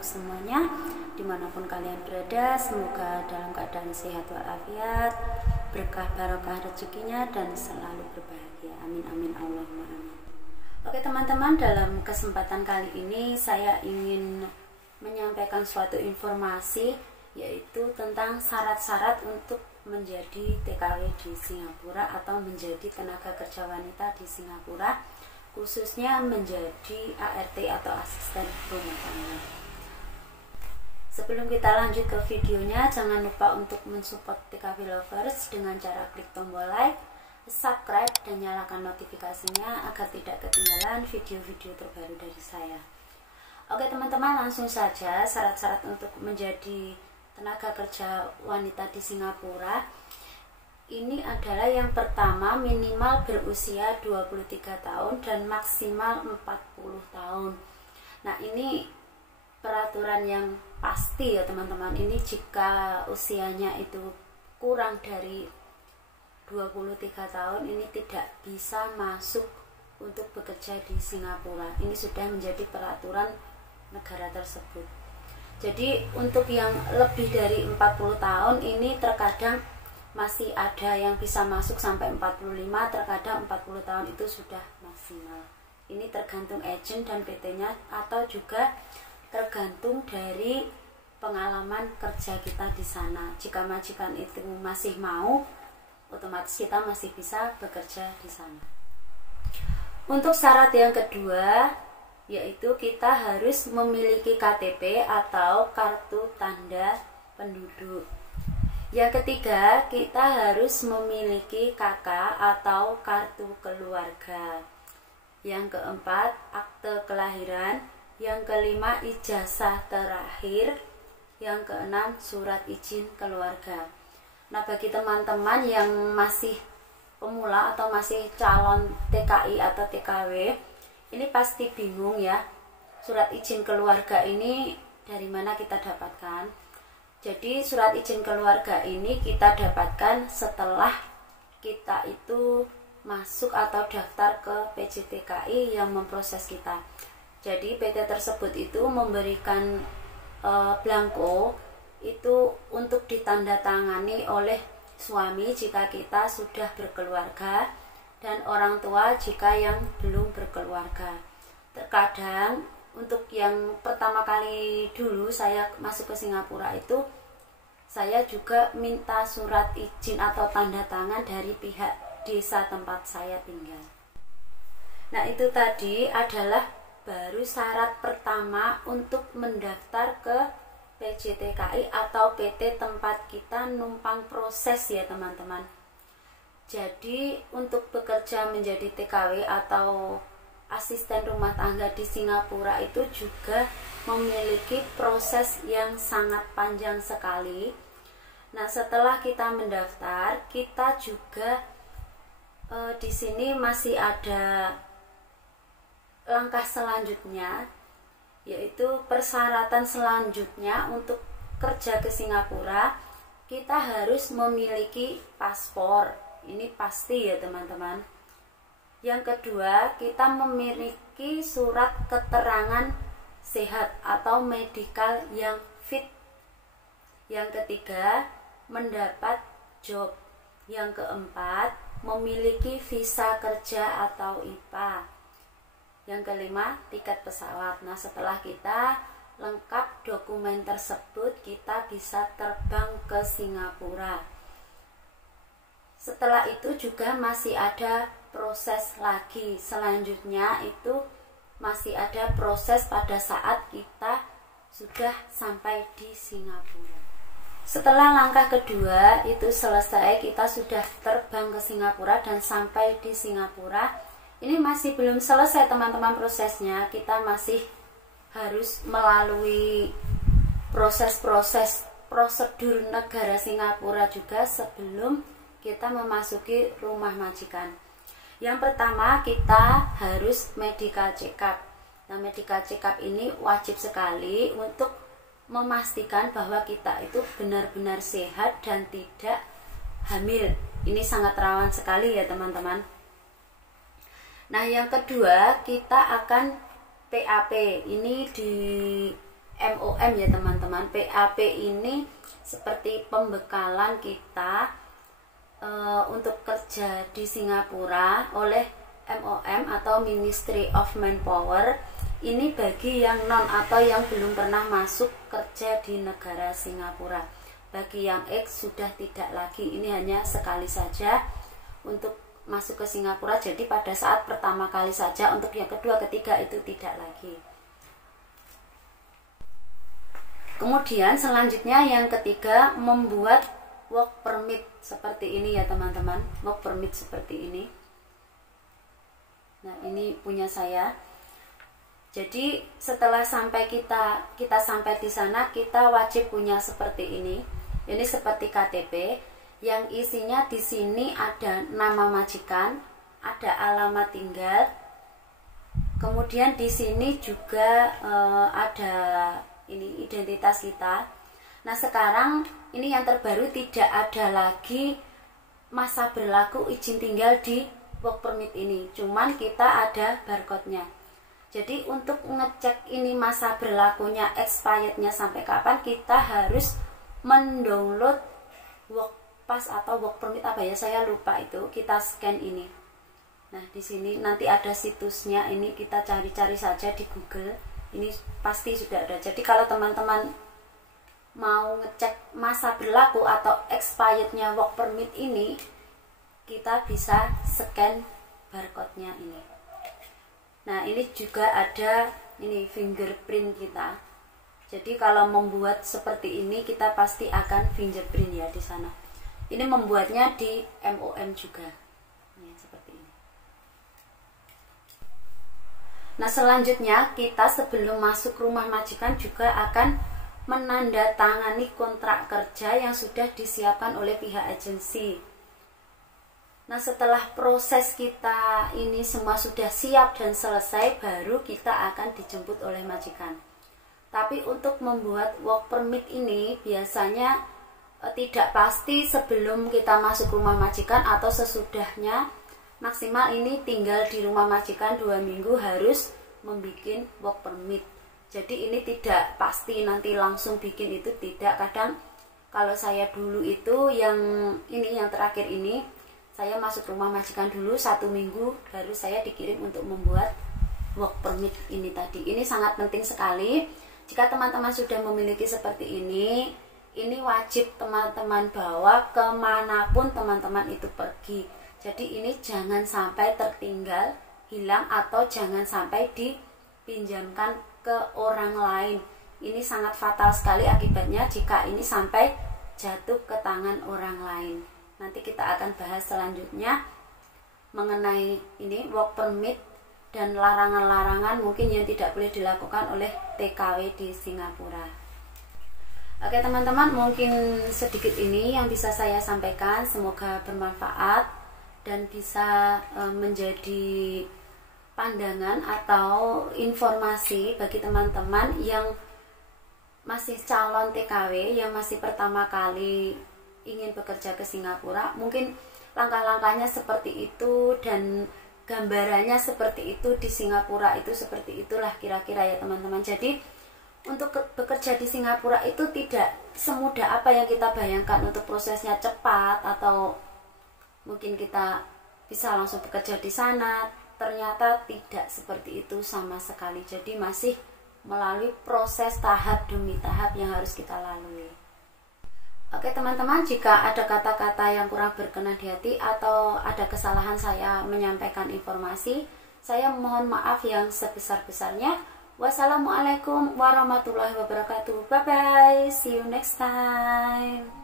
untuk semuanya dimanapun kalian berada. Semoga dalam keadaan sehat walafiat, berkah barokah rezekinya, dan selalu berbahagia. Amin amin Allahumma amin. Oke teman-teman, dalam kesempatan kali ini saya ingin menyampaikan suatu informasi, yaitu tentang syarat-syarat untuk menjadi TKW di Singapura atau menjadi tenaga kerja wanita di Singapura, khususnya menjadi ART atau asisten rumah tangga. Sebelum kita lanjut ke videonya, jangan lupa untuk mensupport TKW Lovers dengan cara klik tombol like, subscribe, dan nyalakan notifikasinya agar tidak ketinggalan video-video terbaru dari saya. Oke teman-teman, langsung saja syarat-syarat untuk menjadi tenaga kerja wanita di Singapura. Ini adalah yang pertama, minimal berusia 23 tahun dan maksimal 40 tahun. Nah, ini peraturan yang pasti ya teman-teman. Ini jika usianya itu kurang dari 23 tahun, ini tidak bisa masuk untuk bekerja di Singapura. Ini sudah menjadi peraturan negara tersebut. Jadi untuk yang lebih dari 40 tahun ini terkadang masih ada yang bisa masuk sampai 45, terkadang 40 tahun itu sudah maksimal. Ini tergantung agent dan PT-nya, atau juga tergantung dari pengalaman kerja kita di sana. Jika majikan itu masih mau, otomatis kita masih bisa bekerja di sana. Untuk syarat yang kedua, yaitu kita harus memiliki KTP atau kartu tanda penduduk. Yang ketiga, kita harus memiliki KK atau kartu keluarga. Yang keempat, akte kelahiran. Yang kelima, ijazah terakhir. Yang keenam, surat izin keluarga. Nah, bagi teman-teman yang masih pemula atau masih calon TKI atau TKW, ini pasti bingung ya, surat izin keluarga ini dari mana kita dapatkan. Jadi surat izin keluarga ini kita dapatkan setelah kita itu masuk atau daftar ke PJTKI yang memproses kita. Jadi PT tersebut itu memberikan blanko itu untuk ditandatangani oleh suami jika kita sudah berkeluarga, dan orang tua jika yang belum berkeluarga. Terkadang untuk yang pertama kali dulu saya masuk ke Singapura itu, saya juga minta surat izin atau tanda tangan dari pihak desa tempat saya tinggal. Nah, itu tadi adalah baru syarat pertama untuk mendaftar ke PJTKI atau PT tempat kita numpang proses ya teman-teman. Jadi untuk bekerja menjadi TKW atau asisten rumah tangga di Singapura itu juga memiliki proses yang sangat panjang sekali. Nah, setelah kita mendaftar, kita juga di sini masih ada langkah selanjutnya, yaitu persyaratan selanjutnya untuk kerja ke Singapura. Kita harus memiliki paspor. Ini pasti ya teman-teman. Yang kedua, kita memiliki surat keterangan sehat atau medical yang fit. Yang ketiga, mendapat job. Yang keempat, memiliki visa kerja atau IPA. Yang kelima, tiket pesawat. Nah, setelah kita lengkap dokumen tersebut, kita bisa terbang ke Singapura. Setelah itu juga masih ada proses lagi. Selanjutnya itu masih ada proses pada saat kita sudah sampai di Singapura. Setelah langkah kedua itu selesai, kita sudah terbang ke Singapura dan sampai di Singapura. Ini masih belum selesai teman-teman prosesnya. Kita masih harus melalui proses-proses prosedur negara Singapura juga sebelum kita memasuki rumah majikan. Yang pertama, kita harus medical check up. Nah, medical check up ini wajib sekali untuk memastikan bahwa kita itu benar-benar sehat dan tidak hamil. Ini sangat rawan sekali ya teman-teman. Nah, yang kedua, kita akan PAP. Ini di MOS MOM ya teman-teman. PAP ini seperti pembekalan kita untuk kerja di Singapura oleh MOM atau Ministry of Manpower. Ini bagi yang non atau yang belum pernah masuk kerja di negara Singapura. Bagi yang X sudah tidak lagi, ini hanya sekali saja untuk masuk ke Singapura. Jadi pada saat pertama kali saja, untuk yang kedua, ketiga itu tidak lagi. Kemudian selanjutnya yang ketiga, membuat work permit seperti ini ya teman-teman. Work permit seperti ini. Nah, ini punya saya. Jadi setelah sampai kita sampai di sana, kita wajib punya seperti ini. Ini seperti KTP yang isinya di sini ada nama majikan, ada alamat tinggal. Kemudian di sini juga ada ini identitas kita. Nah, sekarang ini yang terbaru, tidak ada lagi masa berlaku izin tinggal di work permit ini. Cuman kita ada barcode-nya. Jadi untuk ngecek ini masa berlakunya, expirednya sampai kapan, kita harus mendownload work pass atau work permit apa ya, saya lupa itu. Kita scan ini. Nah, di sini nanti ada situsnya, ini kita cari-cari saja di Google. Ini pasti sudah ada. Jadi kalau teman-teman mau ngecek masa berlaku atau expirednya work permit ini, kita bisa scan barcode-nya ini. Nah, ini juga ada ini fingerprint kita. Jadi kalau membuat seperti ini, kita pasti akan fingerprint ya di sana. Ini membuatnya di MOM juga. Ini seperti ini. Nah, selanjutnya kita sebelum masuk rumah majikan juga akan menandatangani kontrak kerja yang sudah disiapkan oleh pihak agensi. Nah, setelah proses kita ini semua sudah siap dan selesai, baru kita akan dijemput oleh majikan. Tapi untuk membuat work permit ini biasanya tidak pasti sebelum kita masuk rumah majikan atau sesudahnya. Maksimal ini tinggal di rumah majikan 2 minggu harus membuat work permit. Jadi ini tidak pasti nanti langsung bikin, itu tidak. Kadang kalau saya dulu itu yang terakhir ini, saya masuk rumah majikan dulu 1 minggu baru saya dikirim untuk membuat work permit ini tadi. Ini sangat penting sekali. Jika teman-teman sudah memiliki seperti ini wajib teman-teman bawa kemanapun teman-teman itu pergi. Jadi ini jangan sampai tertinggal, hilang, atau jangan sampai dipinjamkan ke orang lain. Ini sangat fatal sekali akibatnya jika ini sampai jatuh ke tangan orang lain. Nanti kita akan bahas selanjutnya mengenai ini work permit dan larangan-larangan mungkin yang tidak boleh dilakukan oleh TKW di Singapura. Oke teman-teman, mungkin sedikit ini yang bisa saya sampaikan. Semoga bermanfaat dan bisa menjadi pandangan atau informasi bagi teman-teman yang masih calon TKW, yang masih pertama kali ingin bekerja ke Singapura. Mungkin langkah-langkahnya seperti itu dan gambarannya seperti itu di Singapura itu seperti itulah kira-kira ya teman-teman. Jadi untuk bekerja di Singapura itu tidak semudah apa yang kita bayangkan. Untuk prosesnya cepat atau mungkin kita bisa langsung bekerja di sana, ternyata tidak seperti itu sama sekali. Jadi masih melalui proses tahap demi tahap yang harus kita lalui. Oke teman-teman, jika ada kata-kata yang kurang berkenan di hati atau ada kesalahan saya menyampaikan informasi, saya mohon maaf yang sebesar-besarnya. Wassalamualaikum warahmatullahi wabarakatuh. Bye bye, see you next time.